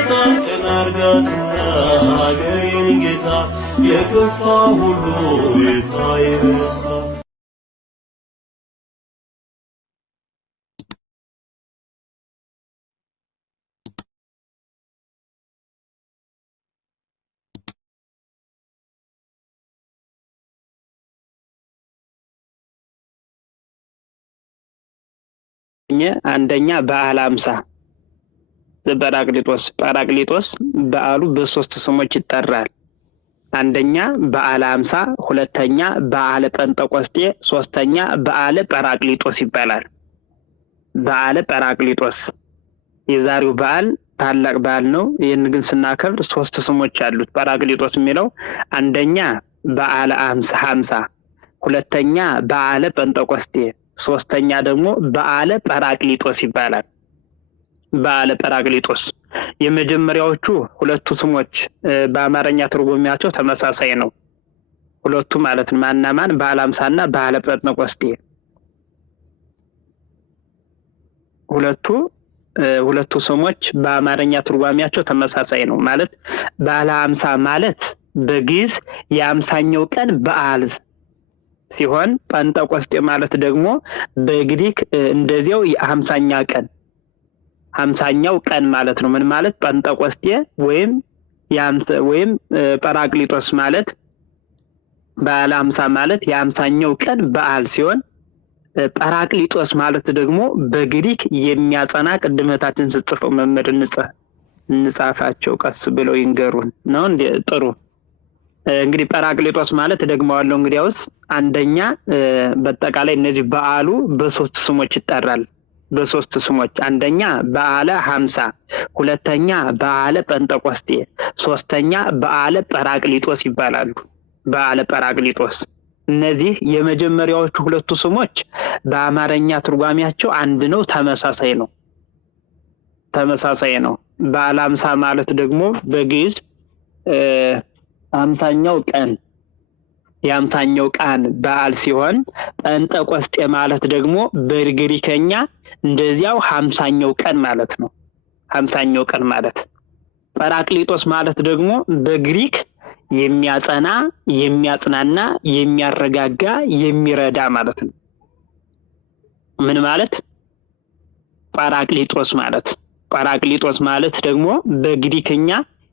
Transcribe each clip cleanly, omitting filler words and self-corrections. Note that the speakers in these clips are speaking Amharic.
ጌታ ቀና አርጋትና ሀገሬን ጌታ የከፋ ሁሉ ይታይ በደስታ አንደኛ በዓለ ሃምሳ ጰራቅሊጦስ በዓሉ በሶስት ስሞች ይጠራል። አንደኛ በዓለ ሃምሳ፣ ሁለተኛ በዓለ ጴንጠቆስጤ፣ ሶስተኛ በዓለ ጰራቅሊጦስ ይባላል። በዓለ ጰራቅሊጦስ የዛሬው በዓል ታላቅ በዓል ነው። ይህን ግን ስናከብር ሶስት ስሞች አሉት። ጰራቅሊጦስ የሚለው አንደኛ በዓለ ሃምሳ፣ ሁለተኛ በዓለ ጴንጠቆስጤ፣ ሶስተኛ ደግሞ በዓለ ጰራቅሊጦስ ይባላል። በዓለ ጰራቅሊጦስ የመጀመሪያዎቹ ሁለቱ ስሞች በአማርኛ ትርጉሚያቸው ተመሳሳይ ነው። ሁለቱ ማለት ነው ማንና ማን? በዓለ ሃምሳና በዓለ ጴንጠቆስጤ። ሁለቱ ስሞች በአማርኛ ትርጓሜያቸው ተመሳሳይ ነው። ማለት በዓለ ሃምሳ ማለት በግዕዝ የአምሳኛው ቀን በዓል ሲሆን ጴንጠቆስጤ ማለት ደግሞ በግሪክ እንደዚያው ሀምሳኛው ቀን ማለት ነው። ምን ማለት ጴንጠቆስጤ ወይም ጰራቅሊጦስ ማለት በዓለ ሃምሳ ማለት የአምሳኛው ቀን በዓል ሲሆን ጰራቅሊጦስ ማለት ደግሞ በግሪክ የሚያጸና ቅድመታችን ስጽፈው መምህር እንጻፋቸው ቀስ ብለው ይንገሩን ነው እንዴ? ጥሩ እንግዲህ ጰራቅሊጦስ ማለት ደግመዋለሁ። እንግዲያውስ አንደኛ በአጠቃላይ እነዚህ በዓሉ በሶስት ስሞች ይጠራል። በሶስት ስሞች አንደኛ በዓለ ሃምሳ፣ ሁለተኛ በዓለ ጴንጠቆስጤ፣ ሶስተኛ በዓለ ጰራቅሊጦስ ይባላሉ። በዓለ ጰራቅሊጦስ እነዚህ የመጀመሪያዎቹ ሁለቱ ስሞች በአማርኛ ትርጓሜያቸው አንድ ነው፣ ተመሳሳይ ነው። በዓለ ሃምሳ ማለት ደግሞ በግዕዝ የአምሳኛው ቀን በዓል ሲሆን ጴንጠቆስጤ ማለት ደግሞ በግሪከኛ እንደዚያው ሀምሳኛው ቀን ማለት ነው። ሀምሳኛው ቀን ማለት ጰራቅሊጦስ ማለት ደግሞ በግሪክ የሚያጸና፣ የሚያጽናና፣ የሚያረጋጋ፣ የሚረዳ ማለት ነው። ምን ማለት ጰራቅሊጦስ ማለት ደግሞ በግሪክኛ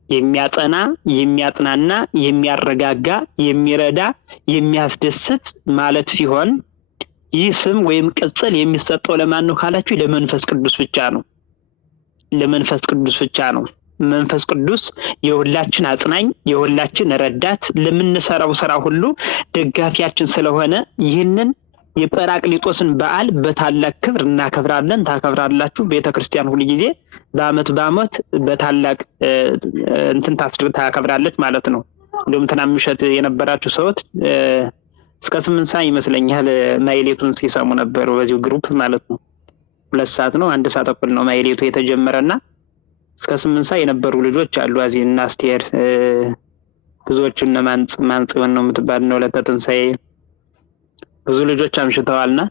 የሚያጸና፣ የሚያጽናና፣ የሚያረጋጋ፣ የሚረዳ፣ የሚያስደስት ማለት ሲሆን ይህ ስም ወይም ቅጽል የሚሰጠው ለማን ነው ካላችሁ ለመንፈስ ቅዱስ ብቻ ነው። መንፈስ ቅዱስ የሁላችን አጽናኝ፣ የሁላችን ረዳት፣ ለምንሰራው ስራ ሁሉ ደጋፊያችን ስለሆነ ይህንን የጰራቅሊጦስን በዓል በታላቅ ክብር እናከብራለን። ታከብራላችሁ። ቤተክርስቲያን ሁሉ ጊዜ በአመት በታላቅ ታከብራለች ማለት ነው። እንደውም ትናምሸት የነበራችሁ ሰዎች እስከ 8 ሰዓት ይመስለኛል ማይሌቱን ሲሰሙ ነበሩ። በዚሁ ግሩፕ ማለት ነው። 2 ሰዓት ነው 1 ሰዓት ተኩል ነው ማይሌቱ የተጀመረና እስከ 8 ሰዓት የነበሩ ልጆች አሉ። አዚ እና አስቴር ብዙዎቹ እነ ማንጽዮን ነው የምትባል ነው ለተትንሳኤ ብዙ ልጆች አምሽተዋልና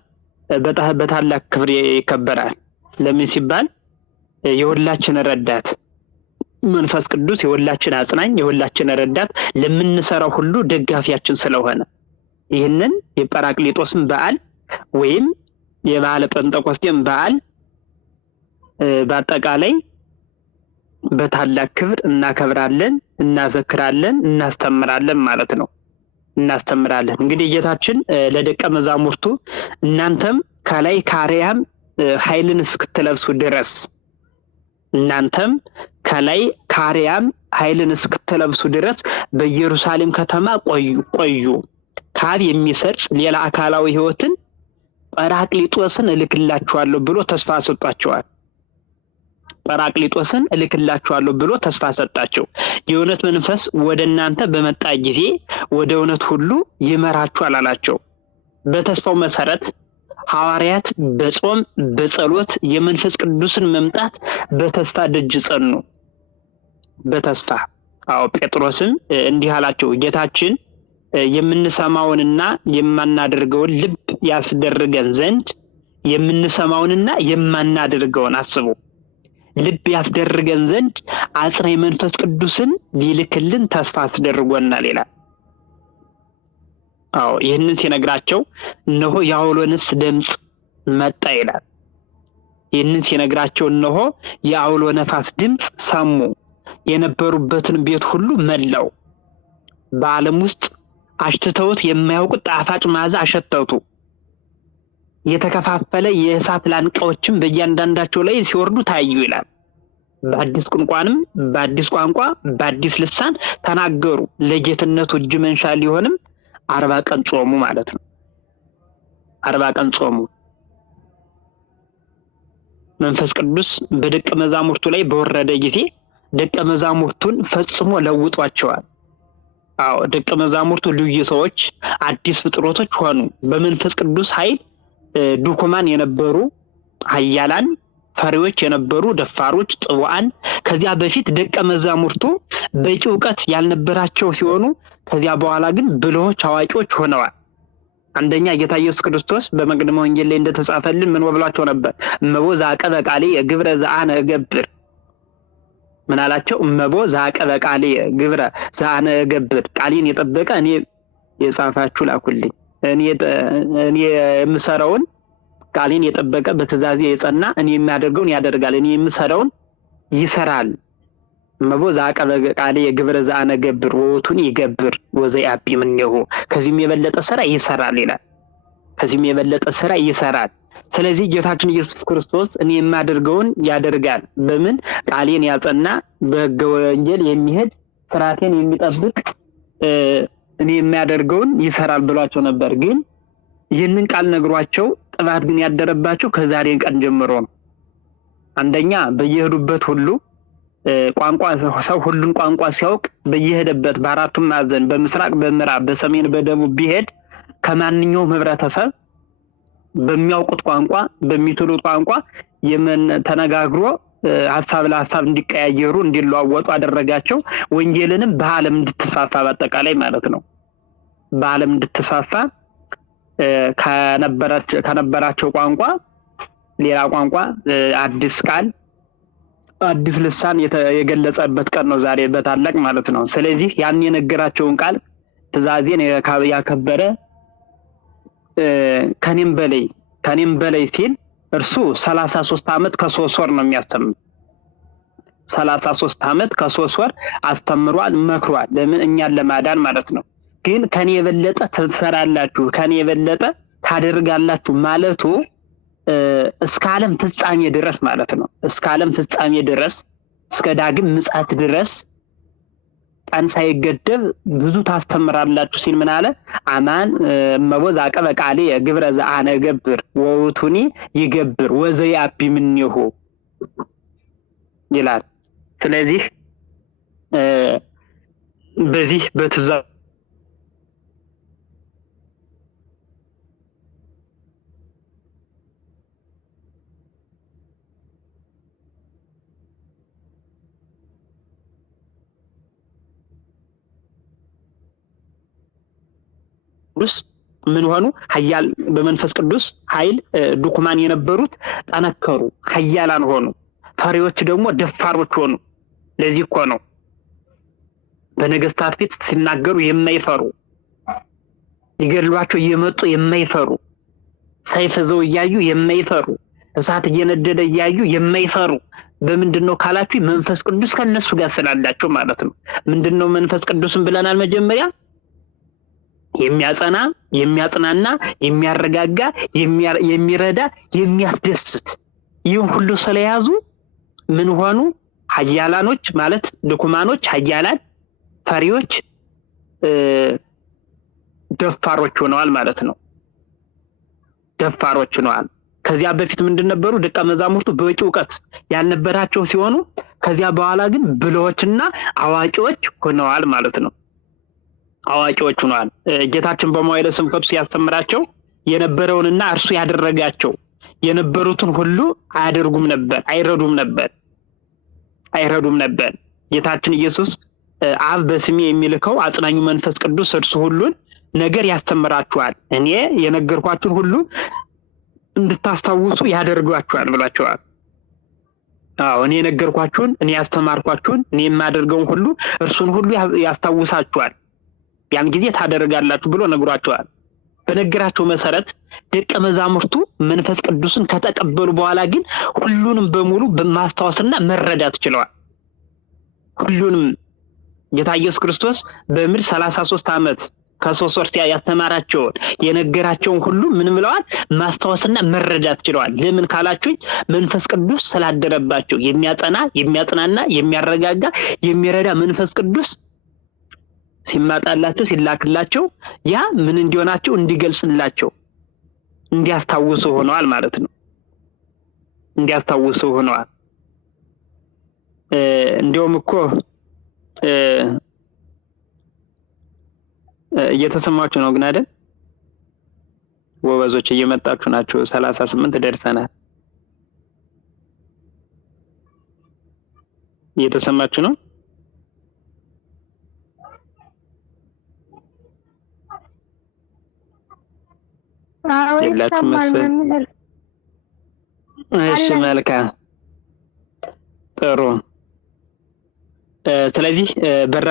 በታላቅ ክብር ይከበራል። ለምን ሲባል የሁላችን ረዳት መንፈስ ቅዱስ የሁላችን አጽናኝ፣ የሁላችን ረዳት፣ ለምንሰራው ሁሉ ደጋፊያችን ስለሆነ ይህንን የጰራቅሊጦስን በዓል ወይም የበዓለ ጴንጠቆስጤን በዓል በአጠቃላይ በታላቅ ክብር እናከብራለን፣ እናዘክራለን፣ እናስተምራለን ማለት ነው። እናስተምራለን። እንግዲህ ጌታችን ለደቀ መዛሙርቱ እናንተም ከላይ ከአርያም ኃይልን እስክትለብሱ ድረስ በኢየሩሳሌም ከተማ ቆዩ። ከአብ የሚሰርጽ ሌላ አካላዊ ሕይወትን ጰራቅሊጦስን እልክላችኋለሁ ብሎ ተስፋ ሰጣቸው። የእውነት መንፈስ ወደ እናንተ በመጣ ጊዜ ወደ እውነት ሁሉ ይመራችኋል አላቸው። በተስፋው መሰረት ሐዋርያት በጾም በጸሎት የመንፈስ ቅዱስን መምጣት በተስፋ ደጅ ጸኑ። ጴጥሮስም እንዲህ አላቸው፣ ጌታችን የምንሰማውንና የማናደርገውን ልብ ያስደርገን ዘንድ የምንሰማውንና የማናደርገውን አስቡ። ልብ ያስደርገን ዘንድ አጽናኝ መንፈስ ቅዱስን ሊልክልን ተስፋ አስደርጎናል ይላል። አዎ ይህንን ሲነግራቸው እነሆ የአውሎ ነፍስ ድምፅ መጣ ይላል። ይህንን ሲነግራቸው እነሆ የአውሎ ነፋስ ድምፅ ሰሙ፣ የነበሩበትን ቤት ሁሉ መላው። በዓለም ውስጥ አሽትተውት የማያውቁት ጣፋጭ መዓዛ አሸተቱ። የተከፋፈለ የእሳት ላንቃዎችም በእያንዳንዳቸው ላይ ሲወርዱ ታዩ ይላል። በአዲስ ቋንቋ በአዲስ ልሳን ተናገሩ። ለጌትነቱ እጅ መንሻ ሊሆንም 40 ቀን ጾሙ ማለት ነው። 40 ቀን ጾሙ። መንፈስ ቅዱስ በደቀ መዛሙርቱ ላይ በወረደ ጊዜ ደቀ መዛሙርቱን ፈጽሞ ለውጧቸዋል። አዎ ደቀ መዛሙርቱ ልዩ ሰዎች፣ አዲስ ፍጥረቶች ሆኑ። በመንፈስ ቅዱስ ኃይል ድኩማን የነበሩ ኃያላን፣ ፈሪዎች የነበሩ ደፋሮች፣ ጥዋን ከዚያ በፊት ደቀ መዛሙርቱ በቂ ዕውቀት ያልነበራቸው ሲሆኑ ከዚያ በኋላ ግን ብልሆች አዋቂዎች ሆነዋል። አንደኛ ጌታ ኢየሱስ ክርስቶስ በመቅደመ ወንጌል ላይ እንደተጻፈልን ምን ብሏቸው ነበር? እመቦ ዘአቀበ ቃልየ ግብረ ዘአነ እገብር። ምን አላቸው? እመቦ ዘአቀበ ቃልየ ግብረ ዘአነ እገብር። ቃሌን የጠበቀ እኔ የጻፋችሁ ላኩልኝ። እኔ የምሰራውን ቃሌን የጠበቀ በትእዛዜ የጸና እኔ የሚያደርገውን ያደርጋል፣ እኔ የምሰራውን ይሰራል። እመቦ ዘአቀበ ቃልየ ግብረ ዘአነ እገብር ወውቱን ይገብር ወዘያቢ እምኔሁ። ከዚህም የበለጠ ስራ ይሰራል ይላል። ከዚህም የበለጠ ስራ ይሰራል። ስለዚህ ጌታችን ኢየሱስ ክርስቶስ እኔ የማደርገውን ያደርጋል። በምን? ቃሌን ያጸና በሕገ ወንጌል የሚሄድ ስርዓቴን የሚጠብቅ እኔ የሚያደርገውን ይሰራል ብሏቸው ነበር። ግን ይህንን ቃል ነግሯቸው ጥባት ግን ያደረባቸው ከዛሬ ቀን ጀምሮ ነው። አንደኛ በየሄዱበት ሁሉ ቋንቋ ሰው ሁሉን ቋንቋ ሲያውቅ በየሄደበት በአራቱም ማዕዘን በምስራቅ፣ በምዕራብ፣ በሰሜን፣ በደቡብ ቢሄድ ከማንኛውም ህብረተሰብ በሚያውቁት ቋንቋ በሚችሉት ቋንቋ ተነጋግሮ ሀሳብ ለሀሳብ እንዲቀያየሩ እንዲለዋወጡ አደረጋቸው። ወንጌልንም በዓለም እንድትስፋፋ በአጠቃላይ ማለት ነው በዓለም እንድትስፋፋ ከነበራቸው ቋንቋ ሌላ ቋንቋ አዲስ ቃል አዲስ ልሳን የገለጸበት ቀን ነው ዛሬ በታላቅ ማለት ነው። ስለዚህ ያን የነገራቸውን ቃል ትእዛዜን ያከበረ ከኔም በላይ ሲል እርሱ 33 ዓመት ከ3 ወር ነው የሚያስተምር። 33 ዓመት ከ3 ወር አስተምሯል፣ መክሯል። ለምን? እኛን ለማዳን ማለት ነው። ግን ከኔ የበለጠ ትሰራላችሁ፣ ከኔ የበለጠ ታደርጋላችሁ ማለቱ እስከ ዓለም ፍጻሜ ድረስ ማለት ነው። እስከ ዓለም ፍጻሜ ድረስ እስከ ዳግም ምጽአት ድረስ ቀን ሳይገደብ ብዙ ታስተምራላችሁ ሲል ምን አለ? አማን እመቦ ዘአቀበ ቃልየ ግብረ ዘአነ እገብር ወውቱኒ ይገብር ወዘያቢ እምኔሁ ይላል። ስለዚህ በዚህ በትእዛዝ ቅዱስ ምን ሆኑ? ኃያል በመንፈስ ቅዱስ ኃይል ድኩማን የነበሩት ጠነከሩ፣ ኃያላን ሆኑ። ፈሪዎች ደግሞ ደፋሮች ሆኑ። ለዚህ እኮ ነው በነገስታት ፊት ሲናገሩ የማይፈሩ፣ ሊገድሏቸው እየመጡ የማይፈሩ፣ ሰይፍ ይዘው እያዩ የማይፈሩ፣ እሳት እየነደደ እያዩ የማይፈሩ። በምንድነው ካላችሁ መንፈስ ቅዱስ ከነሱ ጋር ስላላቸው ማለት ነው። ምንድነው መንፈስ ቅዱስን ብለናል መጀመሪያ? የሚያጸና፣ የሚያጽናና፣ የሚያረጋጋ፣ የሚረዳ፣ የሚያስደስት ይህን ሁሉ ስለያዙ ምን ሆኑ? ኃያላኖች ማለት ድኩማኖች፣ ኃያላን፣ ፈሪዎች፣ ደፋሮች ሆነዋል ማለት ነው። ደፋሮች ሆነዋል። ከዚያ በፊት ምንድን ነበሩ? ደቀ መዛሙርቱ በቂ ዕውቀት ያልነበራቸው ሲሆኑ ከዚያ በኋላ ግን ብልሆችና አዋቂዎች ሆነዋል ማለት ነው። አዋቂዎች ሆነዋል። ጌታችን በመዋዕለ ስብከቱ ሲያስተምራቸው የነበረውንና እርሱ ያደረጋቸው የነበሩትን ሁሉ አያደርጉም ነበር፣ አይረዱም ነበር። ጌታችን ኢየሱስ አብ በስሜ የሚልከው አጽናኙ መንፈስ ቅዱስ እርሱ ሁሉን ነገር ያስተምራችኋል፣ እኔ የነገርኳችሁን ሁሉ እንድታስታውሱ ያደርጓችኋል ብሏቸዋል። እኔ የነገርኳችሁን እኔ ያስተማርኳችሁን እኔ የማደርገውን ሁሉ እርሱን ሁሉ ያስታውሳችኋል፣ ያን ጊዜ ታደርጋላችሁ ብሎ ነግሯቸዋል። በነገራቸው መሰረት ደቀ መዛሙርቱ መንፈስ ቅዱስን ከተቀበሉ በኋላ ግን ሁሉንም በሙሉ በማስታወስና መረዳት ችለዋል። ሁሉንም ጌታ ኢየሱስ ክርስቶስ በምድር 33 ዓመት ከ3 ወር ያስተማራቸውን የነገራቸውን ሁሉ ምን ብለዋል? ማስታወስና መረዳት ችለዋል። ለምን ካላችሁኝ መንፈስ ቅዱስ ስላደረባቸው የሚያጸና፣ የሚያጽናና፣ የሚያረጋጋ፣ የሚረዳ መንፈስ ቅዱስ ሲማጣላቸው ሲላክላቸው ያ ምን እንዲሆናቸው እንዲገልጽላቸው እንዲያስታውሱ ሆነዋል ማለት ነው። እንዲያስታውሱ ሆነዋል። እንደውም እኮ እየተሰማችሁ ነው ግን አይደል? ወበዞች እየመጣችሁ ናቸው። 38 ደርሰናል። እየተሰማችሁ ነው? የላችሁም መሰለኝ። እሺ መልካም ጥሩ። ስለዚህ በራ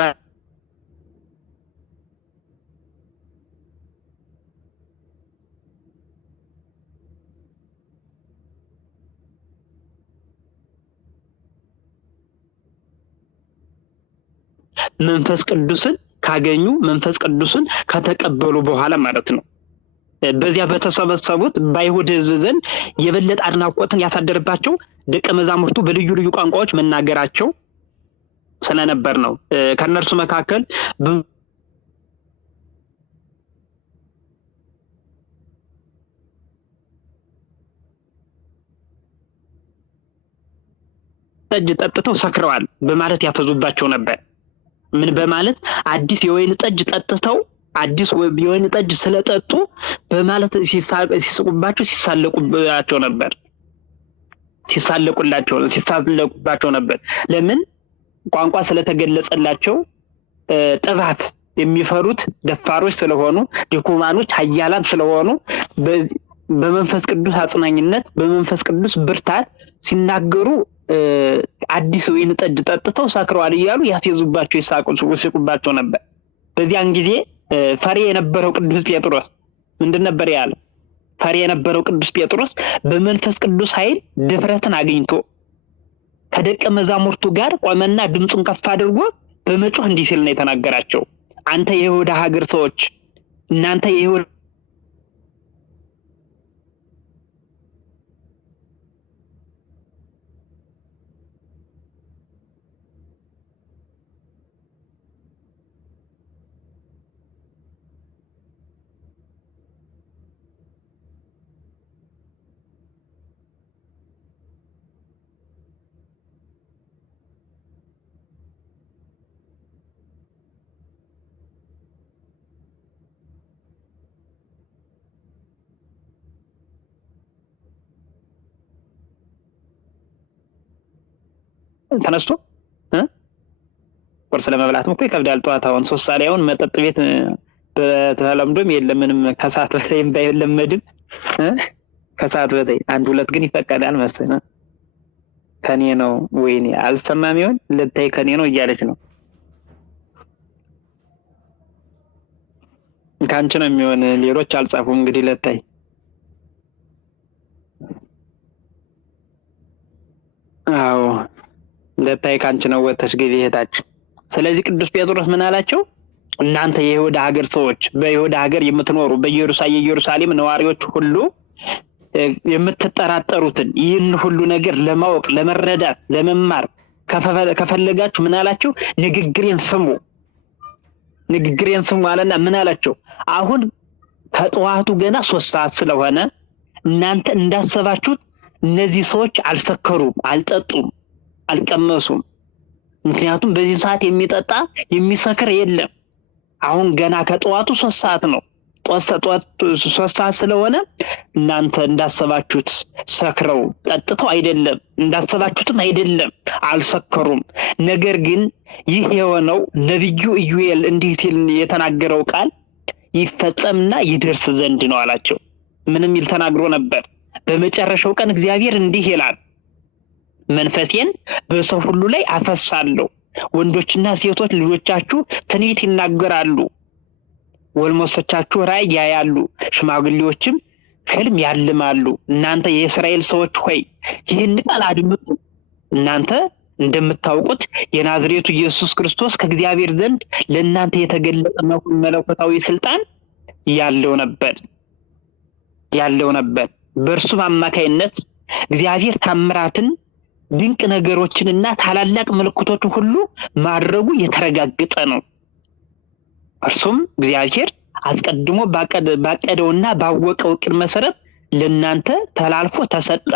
መንፈስ ቅዱስን ካገኙ መንፈስ ቅዱስን ከተቀበሉ በኋላ ማለት ነው በዚያ በተሰበሰቡት በአይሁድ ሕዝብ ዘንድ የበለጠ አድናቆትን ያሳደረባቸው ደቀ መዛሙርቱ በልዩ ልዩ ቋንቋዎች መናገራቸው ስለነበር ነው። ከነርሱ መካከል ጠጅ ጠጥተው ሰክረዋል በማለት ያፈዙባቸው ነበር። ምን በማለት አዲስ የወይን ጠጅ ጠጥተው አዲስ የወይን ጠጅ ስለጠጡ በማለት ሲስቁባቸው ሲሳለቁባቸው ነበር። ሲሳለቁባቸው ነበር። ለምን? ቋንቋ ስለተገለጸላቸው ጥባት የሚፈሩት ደፋሮች ስለሆኑ ድኩማኖች ኃያላን ስለሆኑ በመንፈስ ቅዱስ አጽናኝነት በመንፈስ ቅዱስ ብርታት ሲናገሩ አዲስ ወይን ጠጅ ጠጥተው ሰክረዋል እያሉ ያፌዙባቸው ይስቁባቸው ነበር። በዚያን ጊዜ ፈሪ የነበረው ቅዱስ ጴጥሮስ ምንድን ነበር ያለው? ፈሪ የነበረው ቅዱስ ጴጥሮስ በመንፈስ ቅዱስ ኃይል ድፍረትን አግኝቶ ከደቀ መዛሙርቱ ጋር ቆመና ድምፁን ከፍ አድርጎ በመጮህ እንዲህ ሲል ነው የተናገራቸው። አንተ የይሁዳ ሀገር ሰዎች፣ እናንተ የይሁዳ ተነስቶ ቁርስ ለመብላት እኮ ይከብዳል። ጠዋት አሁን 3 ሰዓት ላይ አሁን መጠጥ ቤት በተለምዶም የለም ምንም ከሰዓት በታይም ባይለመድም ከሰዓት በታይ 1-2 ግን ይፈቀዳል መሰለኝ። ከኔ ነው ወይኔ አልሰማም ይሆን ለታይ ከኔ ነው እያለች ነው። ካንቺ ነው የሚሆን ሌሎች አልጻፉም እንግዲህ ለታይ አዎ ለታይ ካንቺ ነው ወተሽ ግቢ እህታችን። ስለዚህ ቅዱስ ጴጥሮስ ምን አላቸው? እናንተ የይሁዳ ሀገር ሰዎች፣ በይሁዳ ሀገር የምትኖሩ የኢየሩሳሌም ነዋሪዎች ሁሉ የምትጠራጠሩትን ይህን ሁሉ ነገር ለማወቅ ለመረዳት ለመማር ከፈለጋችሁ ምን አላቸው? ንግግሬን ስሙ አለና ምን አላቸው? አሁን ከጠዋቱ ገና 3 ሰዓት ስለሆነ እናንተ እንዳሰባችሁት እነዚህ ሰዎች አልሰከሩም፣ አልጠጡም፣ አልቀመሱም። ምክንያቱም በዚህ ሰዓት የሚጠጣ የሚሰክር የለም። አሁን ገና ከጠዋቱ 3 ሰዓት ነው። ጠዋት 3 ሰዓት ስለሆነ እናንተ እንዳሰባችሁት ሰክረው ጠጥተው አይደለም፣ እንዳሰባችሁትም አይደለም፣ አልሰከሩም። ነገር ግን ይህ የሆነው ነቢዩ ኢዩኤል እንዲህ ሲል የተናገረው ቃል ይፈጸምና ይደርስ ዘንድ ነው አላቸው። ምንም ይል ተናግሮ ነበር። በመጨረሻው ቀን እግዚአብሔር እንዲህ ይላል፣ መንፈሴን በሰው ሁሉ ላይ አፈሳለሁ። ወንዶችና ሴቶች ልጆቻችሁ ትንቢት ይናገራሉ፣ ጎልማሶቻችሁ ራእይ ያያሉ፣ ሽማግሌዎችም ሕልም ያልማሉ። እናንተ የእስራኤል ሰዎች ሆይ ይህን ቃል አድምጡ። እናንተ እንደምታውቁት የናዝሬቱ ኢየሱስ ክርስቶስ ከእግዚአብሔር ዘንድ ለእናንተ የተገለጠ መለኮታዊ ስልጣን ያለው ነበር። በእርሱም አማካይነት እግዚአብሔር ታምራትን፣ ድንቅ ነገሮችንና ታላላቅ ምልክቶችን ሁሉ ማድረጉ የተረጋገጠ ነው። እርሱም እግዚአብሔር አስቀድሞ ባቀደውና ባወቀው ዕቅድ መሰረት ለእናንተ ተላልፎ ተሰጠ።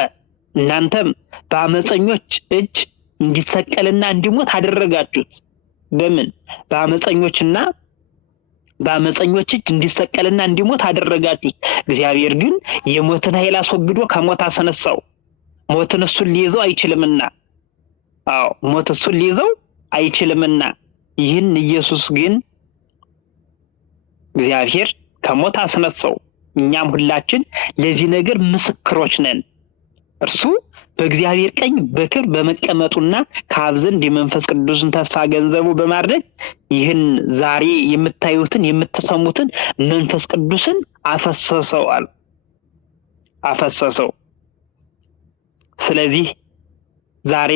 እናንተም በአመፀኞች እጅ እንዲሰቀልና እንዲሞት አደረጋችሁት። በምን? በአመፀኞች እጅ እንዲሰቀልና እንዲሞት አደረጋችሁት። እግዚአብሔር ግን የሞትን ኃይል አስወግዶ ከሞት አስነሳው። ሞትን እሱን ሊይዘው አይችልምና። ሞት እሱን ሊይዘው አይችልምና። ይህን ኢየሱስ ግን እግዚአብሔር ከሞት አስነሳው። እኛም ሁላችን ለዚህ ነገር ምስክሮች ነን። እርሱ በእግዚአብሔር ቀኝ በክብር በመቀመጡና ከአብ ዘንድ የመንፈስ ቅዱስን ተስፋ ገንዘቡ በማድረግ ይህን ዛሬ የምታዩትን የምትሰሙትን መንፈስ ቅዱስን አፈሰሰው። ስለዚህ ዛሬ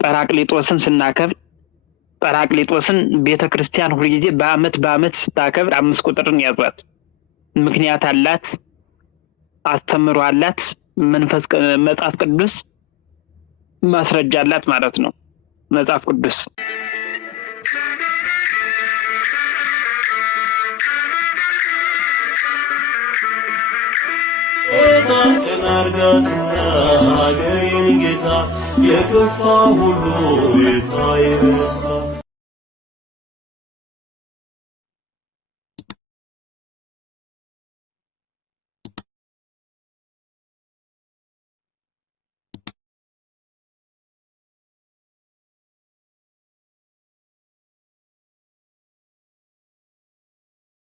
ጰራቅሊጦስን ስናከብር ጰራቅሊጦስን ቤተክርስቲያን ሁልጊዜ በዓመት ስታከብር 5 ቁጥርን ያዟት። ምክንያት አላት፣ አስተምሮ አላት፣ መጽሐፍ ቅዱስ ማስረጃ አላት ማለት ነው። መጽሐፍ ቅዱስ ተናርጋትና ሀገሬን ጌታ የከፋ ሁሉ ይታይ በሳ